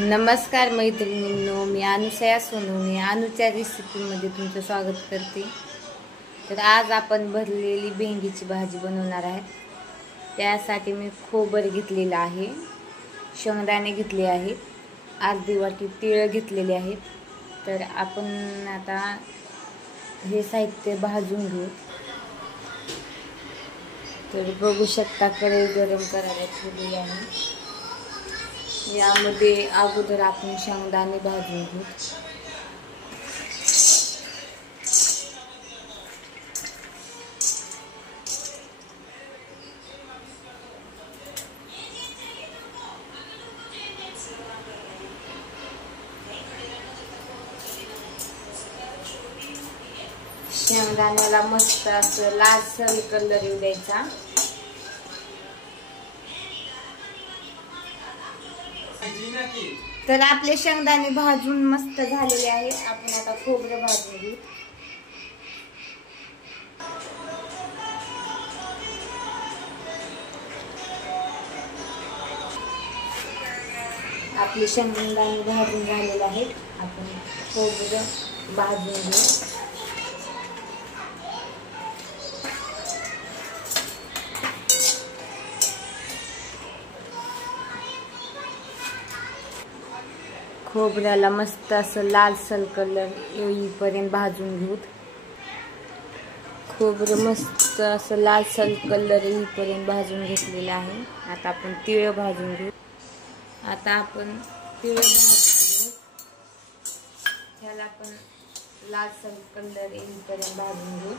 नमस्कार मैत्रिणींनो, मी अनुसया सोनवणे अनुच्या रेसिपीमध्ये तुमचं स्वागत करते। तर आज आपण भरलेली भेंडीची भाजी बनवणार आहे। त्यासाठी मी खोबरं घेतलेलं आहे, शेंगदाणे घेतले आहेत, अर्धी वाटी तीळ घेतलेले आहेत। तर आपण आता हे साहित्य भाजून घेऊ। तर बघू शकता कढई गरम करायला ठेवली आहे। यामध्ये अगोदर आपण शेंगदाणे भाजून घेऊ। शेंगदाण्याला मस्त असं लालसर कलर येऊ द्यायचा। तर आपले शेंगदाणे भाजून मस्त झालेले आहेत। आपण आता खोबरं भाजून घेऊ। आपले शेंगदाणे भाजून झालेले आहेत। आपण खोबरं भाजून घेऊ। खोबऱ्याला मस्त असं लालसर कलर येईपर्यंत भाजून घेऊ। खोबरं मस्त असं लालसर कलर येईपर्यंत भाजून घेतलेलं आहे। आता आपण तीळ भाजून घेऊ। आता आपण तीळ भाजून घेऊ। त्याला आपण लालसर कलर येईपर्यंत भाजून घेऊ।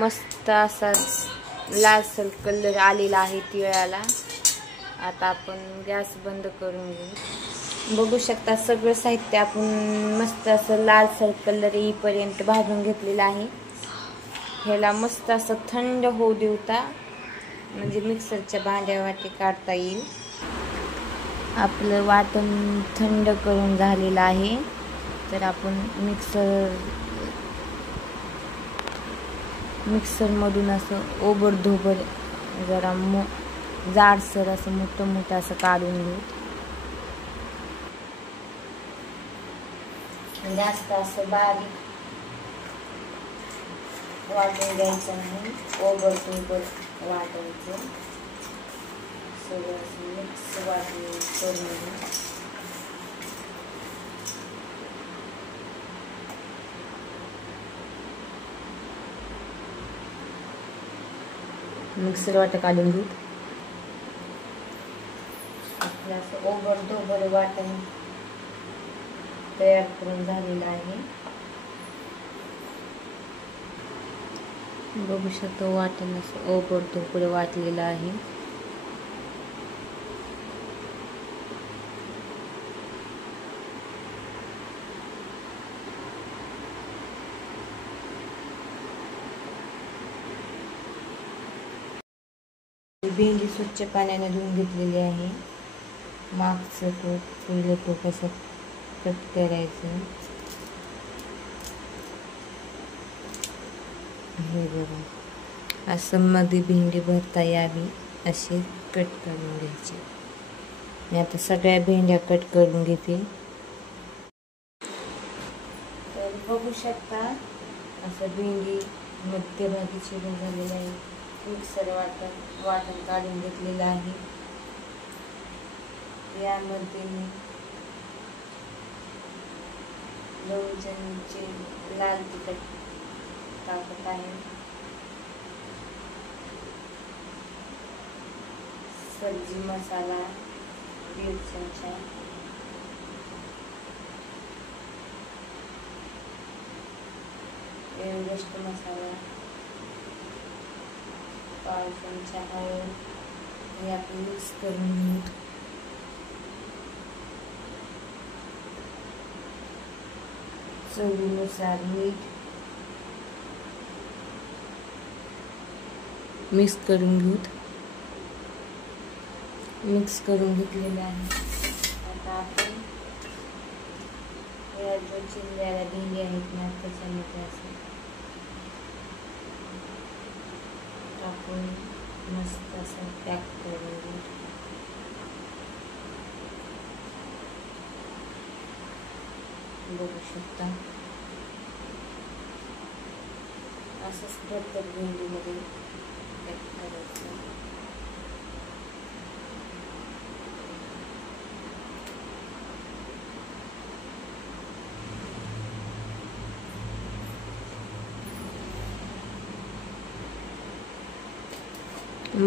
मस्त असा लालसर कलर आलेला आहे तिळाला। आता आपण गॅस बंद करून घेऊ। बघू शकता सगळं साहित्य आपण मस्त असं लालसर कलर येईपर्यंत भाजून घेतलेलं आहे। ह्याला मस्त असं थंड होऊ देऊता, म्हणजे मिक्सरच्या भांड्यावाटी काढता येईल। आपलं वाटण थंड करून झालेलं आहे। तर आपण मिक्सर मधून असं ओबडधोबड जरा जाडसर असं मोठं असं काढून घेऊ। जास्त असं बारीक वाटून घ्यायचं नाही, ओबडधोबड वाटायचं। सगळं असं मिक्स वाटून करून घेऊ। मिक्सर वाटा काढून घेऊ। आपलं असं ओबडधोबड वाटण तयार करून झालेलं आहे। बघू शकतो वाटण असं ओबडधोबड वाटलेलं आहे। भेंडी स्वच्छ पाण्याने धुवून घेतलेली आहे। मागचं टोक पहिलं टोक असं कट करायचं। हे बघा असं मध्ये भेंडी भरता यावी असे कट करून घ्यायचे। मी आता सगळ्या भेंड्या कट करून घेते। तर बघू शकता असं भेंडी मध्यभागी चिरून झालेलं आहे। मिक्सर वाटण काढून घेतलेलं आहे। यामध्ये मी लोणच्याचे लाल तिखट टाकत आहे, सब्जी मसाला 1.5 चमचा, एव्हरेस्ट मसाला 1/4 चमचा हळद। हे आपण मिक्स करून घेऊ। चवीनुसार मीठ मिक्स करून घेऊ। मिक्स करून घेतलेले आहे। आता आपण ह्या जो चिरलेल्या भेंडी आहेत ना त्याच्यामध्ये असं टाकून मस्त असं पॅक करून घेऊ. बघू शकता असंच प्रत्येक भेंडीमध्ये पॅक करायचं.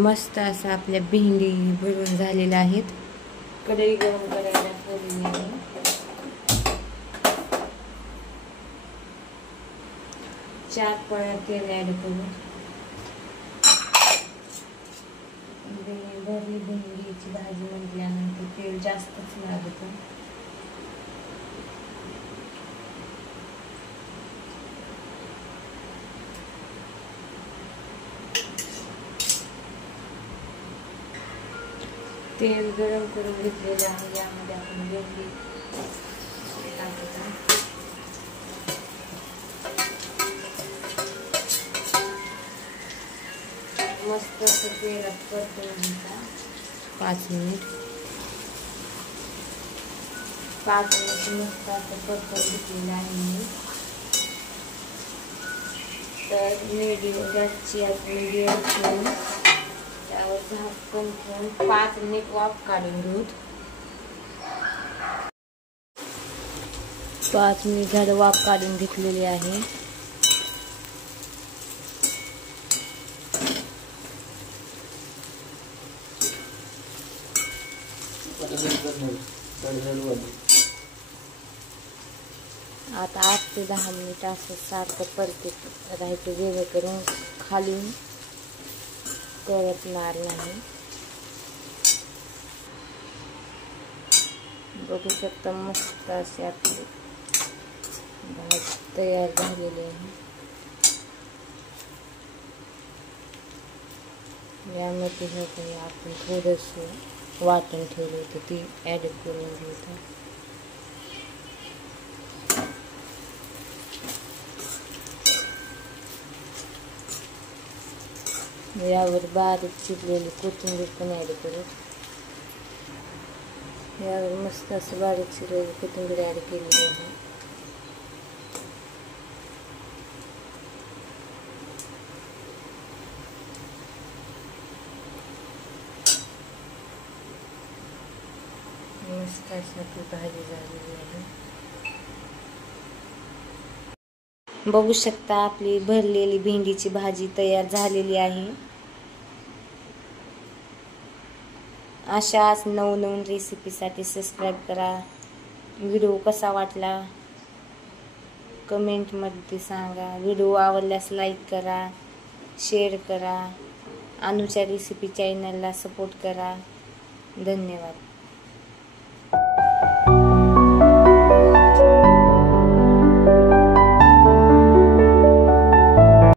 मस्त असं आपल्या भेंडी भरून झालेल्या आहेत. कढई गरम करायला ठेवलेली आहे. 4 पळ्या तेल ऍड करून भरली भेंडीची भाजी म्हटल्यानंतर तेल जास्तच लागतं. तेल गरम करून घेतलेलं आहे. यामध्ये आपण भेंडी टाकायचं. मस्त असं तेलात परतून घ्यायचा 5 मिनिट. 5 मिनिट मस्त असं परतून घेतलेलं आहे मी. तर मीडियम गॅसची मीडियम ठेवून त्यावर झाकण ठेवून 5 मिनिट वाफ काढून घेऊ. 5 मिनिट झालं वाफ काढून घेतलेली आहे. आता 8 ते 10 मिनिट असं सारखं परतत राहायचं जेणेकरून खालून करपणार नाही. बघू शकता मस्त अशी आपली भाजी तयार झालेली आहे. यामध्ये हे काही आपण थोडंसं वाटण ठेवलं होतं ती ॲड करून घेतो. यावर बारीक चिरलेली कोथिंबीर पण ॲड करू. यावर मस्त असं बारीक चिरलेली कोथिंबीर ॲड केलेली आहे. मस्त अशी आपली भाजी झालेली आहे. बघू शकता आपली भरलेली भेंडीची भाजी तयार झालेली आहे. अशाच नवनवीन रेसिपीसाठी सबस्क्राईब करा. व्हिडिओ कसा वाटला कमेंटमध्ये सांगा. व्हिडिओ आवडल्यास लाईक करा, शेअर करा. अनुच्या रेसिपी चॅनलला सपोर्ट करा. धन्यवाद.